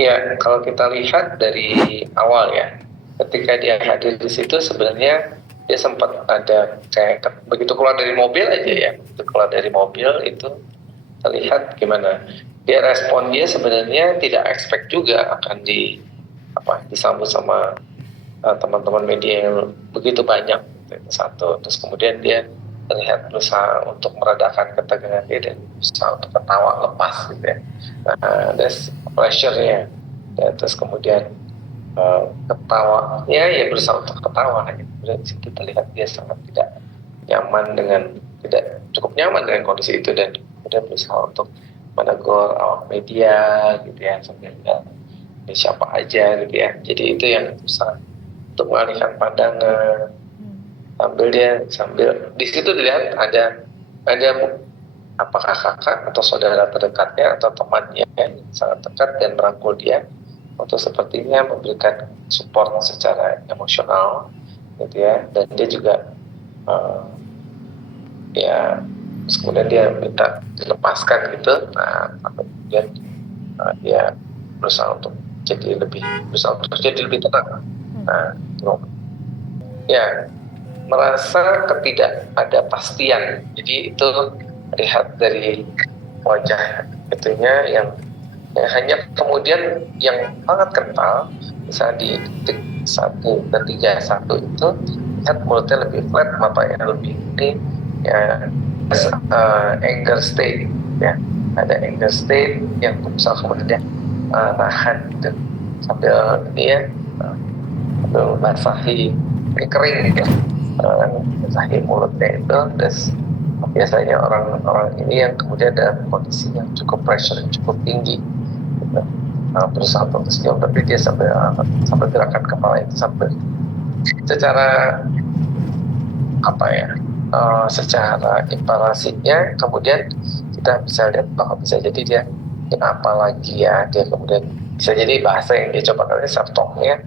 Ya, kalau kita lihat dari awal ya, ketika dia hadir di situ sebenarnya dia sempat ada kayak begitu keluar dari mobil aja ya, begitu keluar dari mobil itu terlihat gimana dia respon dia sebenarnya tidak expect juga akan disambut sama teman-teman media yang begitu banyak gitu, itu satu. Terus kemudian dia terlihat berusaha untuk meredakan ketegangan dia dan berusaha untuk ketawa lepas gitu ya. That's pleasure-nya. Ya, terus kemudian ketawa ya berusaha untuk ketawa gitu. Kemudian di situ terlihat dia sangat tidak nyaman tidak cukup nyaman dengan kondisi itu dan kemudian berusaha untuk menegur awak media gitu ya sambil bilang ini siapa aja gitu ya. Jadi itu yang berusaha untuk mengalihkan pandangan sambil di situ dilihat ada apakah kakak atau saudara terdekatnya atau temannya yang sangat dekat dan merangkul dia untuk sepertinya memberikan support secara emosional gitu ya, dan dia juga ya kemudian dia minta dilepaskan gitu. Nah kemudian dia berusaha untuk jadi lebih tenang. Nah ya merasa ketidakpastian, jadi itu lihat dari wajah itunya yang hanya kemudian yang sangat kental misalnya di detik 1 dan 31 itu lihat mulutnya lebih flat, matanya lebih ini ya, anger state ya, ada anger state yang berusaha kemudian nahan gitu sambil ini ya sambil basahi kering gitu, basahi mulutnya itu. Terus biasanya orang-orang ini yang kemudian dalam kondisi yang cukup pressure yang cukup tinggi gitu. Berusaha untuk senyum tapi dia sambil gerakan kepala itu sambil secara secara imparasinya kemudian kita bisa lihat bahwa bisa jadi dia apalagi ya dia kemudian bisa jadi bahasa yang dia coba kali self-talknya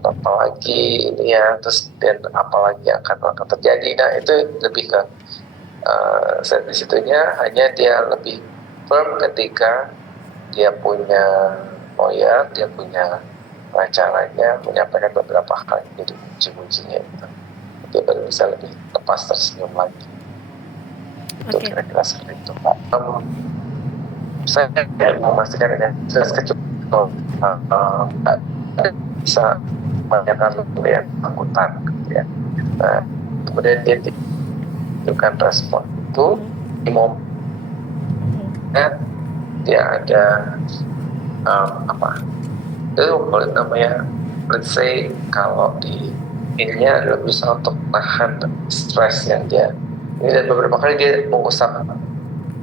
apalagi ini ya, terus dan apalagi akan terjadi. Nah itu lebih ke di situnya hanya dia lebih firm ketika dia punya lawyer, dia punya pengacaranya menyampaikan beberapa hal yang jadi kunci-kuncinya itu. Dia baru bisa lebih lepas tersenyum lagi. Itu kira-kira seperti itu Pak. Saya memastikan ini jelas kecuali bisa menanyakan yang angkutan gitu ya. Nah, kemudian dia tunjukkan respon itu di momennya dia ada itu boleh namanya, let's say kalau di ininya adalah berusaha untuk nahan stres yang dia ini, dan beberapa kali dia mengusap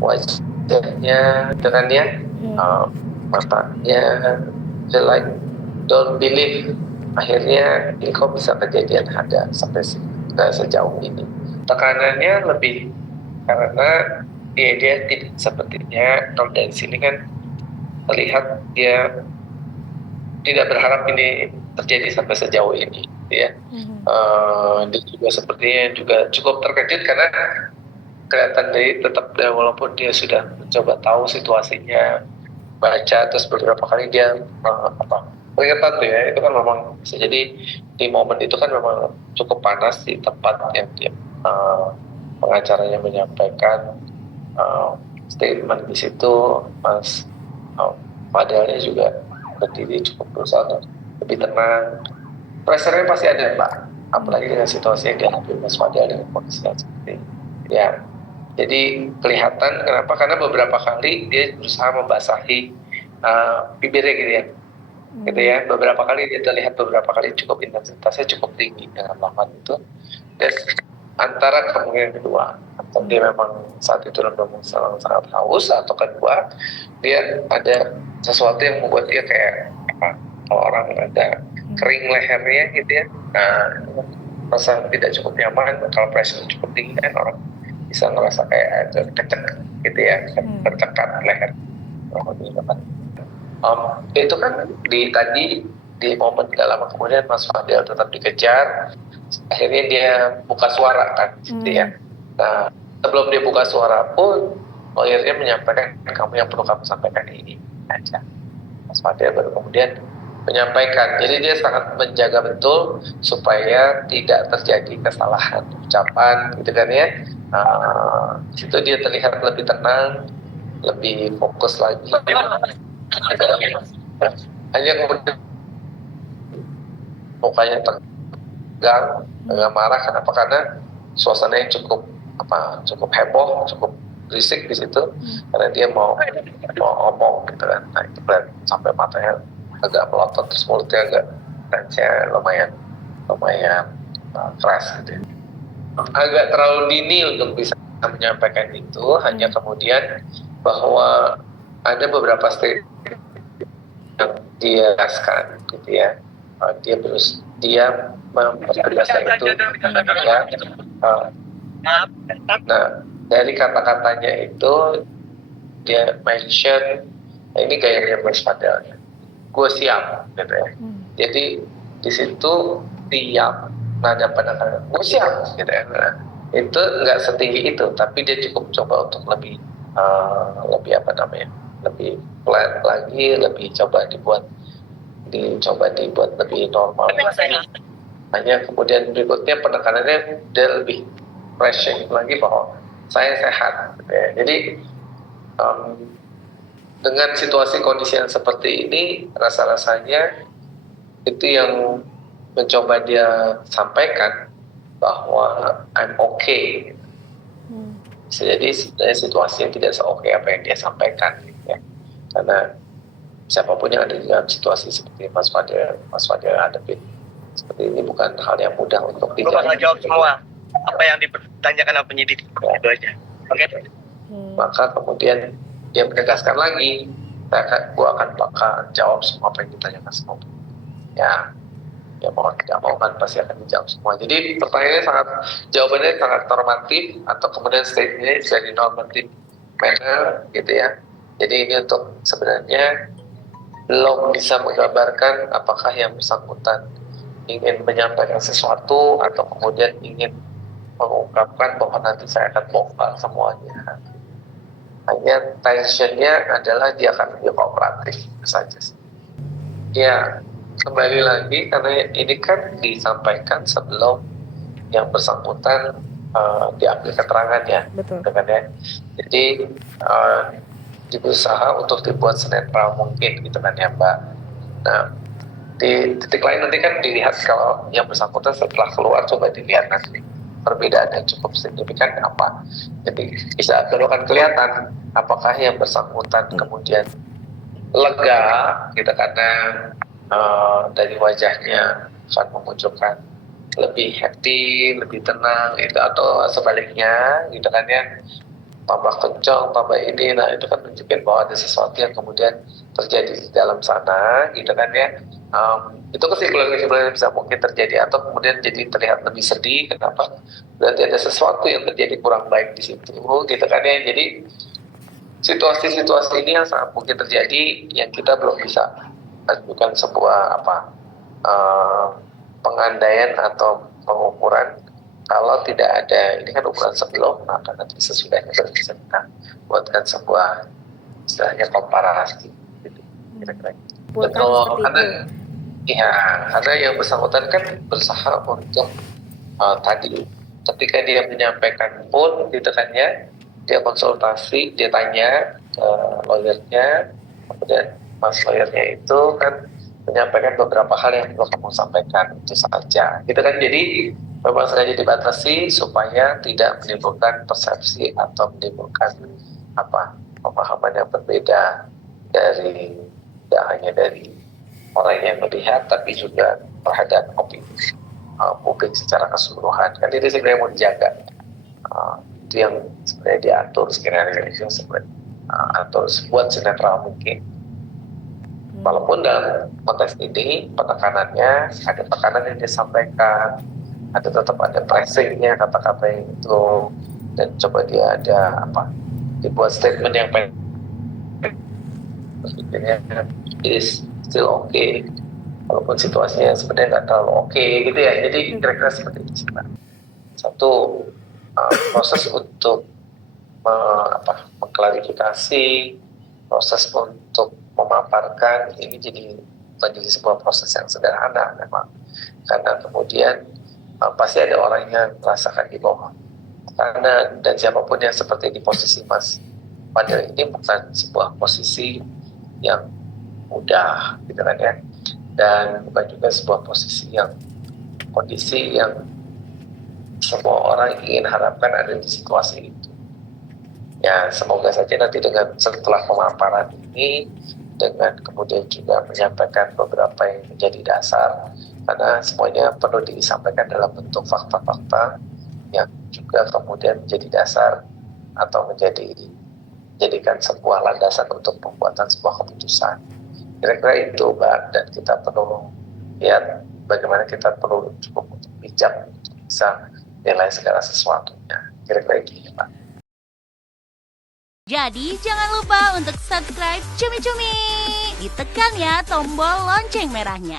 wajahnya dengan dia matanya, feel like don't believe akhirnya ini kok bisa kejadian ada sampai sejauh ini. Tekanannya lebih karena dia tidak sepertinya kalau dari sini kan terlihat dia tidak berharap ini terjadi sampai sejauh ini ya. Dia juga sepertinya juga cukup terkejut karena kelihatan dari tetap walaupun dia sudah mencoba tahu situasinya, baca, terus beberapa kali dia peringatan tuh ya, itu kan memang bisa jadi di momen itu kan memang cukup panas di tempat yang dia pengacaranya menyampaikan statement di situ. Mas Fadilnya juga berdiri cukup berusaha untuk lebih tenang. Pressure-nya pasti ada Mbak, apalagi dengan situasi yang dihadapi Mas Fadil dengan kondisi yang seperti ya. Jadi kelihatan kenapa, karena beberapa kali dia berusaha membasahi bibirnya gitu ya. Gitu ya, beberapa kali dia terlihat beberapa kali cukup intensitasnya cukup tinggi dengan laman itu. Dan antara kemungkinan kedua, atau dia memang saat itu memang sangat haus, atau kedua dia ada sesuatu yang membuat dia kayak kalau orang ada kering lehernya gitu ya, rasa tidak cukup nyaman. Kalau pressure cukup tinggi kan orang bisa ngerasa kayak ada kecek gitu ya, tercekat leher. Itu kan tadi di momen gak lama kemudian Mas Fadil tetap dikejar, akhirnya dia buka suara kan gitu ya. Nah sebelum dia buka suara pun lawyernya menyampaikan kamu yang perlu kamu sampaikan ini aja Mas Fadil baru kemudian menyampaikan. Jadi dia sangat menjaga betul supaya tidak terjadi kesalahan ucapan gitu kan ya. Situ dia terlihat lebih tenang, lebih fokus lagi. Hanya kemudian mukanya tegang, nggak marah. Kenapa? Karena suasananya cukup heboh, cukup berisik di situ. Karena dia mau ngomong gitu kan. Nah itu kan sampai matanya agak melotot, terus mulutnya agak tensinya lumayan keras gitu ya. Agak terlalu dini untuk bisa menyampaikan itu. Hanya kemudian bahwa ada beberapa statement yang dia jelaskan gitu ya. Dia memperjelaskan itu ya. Nah dari kata-katanya itu dia mention, nah ini gayanya Mas Fadel, gue siap gitu ya. Jadi di situ siap, nada penekanan gue siap gitu ya. Nah, itu nggak setinggi itu, tapi dia cukup coba untuk lebih lebih flat lagi, lebih coba dibuat lebih normal. Hanya kemudian berikutnya penekanannya dia lebih pressing lagi bahwa saya sehat gitu ya. Jadi dengan situasi kondisi yang seperti ini, rasa-rasanya itu yang mencoba dia sampaikan bahwa I'm okay. Bisa jadi sebenarnya situasi yang tidak se-oke apa yang dia sampaikan ya. Karena siapapun yang ada di dalam situasi seperti Mas Fadil hadapin seperti ini bukan hal yang mudah untuk dijawab. Gue jawab semua apa yang dipertanyakan sama penyidik ya. Itu aja. Oke. Maka kemudian dia menegaskan lagi, gue akan bakal jawab semua apa yang ditanyakan semua. Ya mau tidak mau kan pasti akan dijawab semua. Jadi jawabannya sangat normatif atau kemudian statementnya jadi normatif manner gitu ya. Jadi ini untuk sebenarnya belum bisa menggambarkan apakah yang bersangkutan ingin menyampaikan sesuatu atau kemudian ingin mengungkapkan bahwa nanti saya akan bongkar semuanya. Hanya tensionnya adalah dia akan lebih kooperatif saja. Ya kembali lagi karena ini kan disampaikan sebelum yang bersangkutan diambil keterangan ya. Betul. Ya. Jadi berusaha untuk dibuat senetral mungkin gitu kan ya Mbak. Nah di titik lain nanti kan dilihat kalau yang bersangkutan setelah keluar coba dilihat nanti perbedaan yang cukup signifikan apa. Jadi bisa dulu kan kelihatan apakah yang bersangkutan kemudian lega gitu karena dari wajahnya akan memunculkan lebih happy, lebih tenang itu, atau sebaliknya gitu kan ya, tambah kencang, tambah ini. Nah itu kan menunjukkan bahwa ada sesuatu yang kemudian terjadi di dalam sana gitu kan ya. Itu kesimpulan-kesimpulan yang bisa mungkin terjadi, atau kemudian jadi terlihat lebih sedih. Kenapa? Berarti ada sesuatu yang terjadi kurang baik di situ gitu kan ya. Jadi situasi-situasi ini yang sangat mungkin terjadi yang kita belum bisa bukan sebuah pengandaian atau pengukuran kalau tidak ada, ini kan ukuran sebelum, maka nanti sesudahnya baru bisa kita buatkan sebuah istilahnya komparasi gitu, kira-kira. Kalau karena yang bersangkutan kan berusaha untuk tadi ketika dia menyampaikan pun gitu kan ya, dia konsultasi, dia tanya ke lawyernya, kemudian mas lawyernya itu kan menyampaikan beberapa hal yang perlu kamu sampaikan, itu saja gitu kan. Jadi memang sengaja dibatasi supaya tidak menimbulkan persepsi atau menimbulkan pemahaman yang berbeda dari tidak hanya dari orang yang melihat tapi juga terhadap opini publik secara keseluruhan. Kan itu sebenarnya mau dijaga. Itu yang sebenarnya diatur skenario itu sebenarnya atur buat senetral mungkin. Walaupun dalam konteks ini penekanannya ada tekanan yang disampaikan, tetap ada pressingnya kata-kata itu, dan coba dia ada dibuat statement yang berpikirnya is still okay walaupun situasinya sebenarnya nggak terlalu oke gitu ya. Jadi kira-kira seperti itu. Satu proses untuk mengklarifikasi, proses untuk memaparkan ini menjadi sebuah proses yang sederhana memang, karena kemudian pasti ada orang yang merasakan di bawah, karena dan siapapun yang seperti di posisi Mas Fadil ini bukan sebuah posisi yang mudah gitu kan ya, dan bukan juga sebuah kondisi yang semua orang ingin harapkan ada di situasi itu. Ya, semoga saja nanti setelah pemaparan ini, dengan kemudian juga menyampaikan beberapa yang menjadi dasar, karena semuanya perlu disampaikan dalam bentuk fakta-fakta yang juga kemudian menjadi dasar atau menjadikan sebuah landasan untuk pembuatan sebuah keputusan. Kira-kira itu, Mbak, dan kita perlu lihat bagaimana kita perlu cukup untuk bijak untuk bisa nilai segala sesuatunya. Kira-kira itu ya, Pak. Jadi jangan lupa untuk subscribe Cumi Cumi. Ditekan ya tombol lonceng merahnya.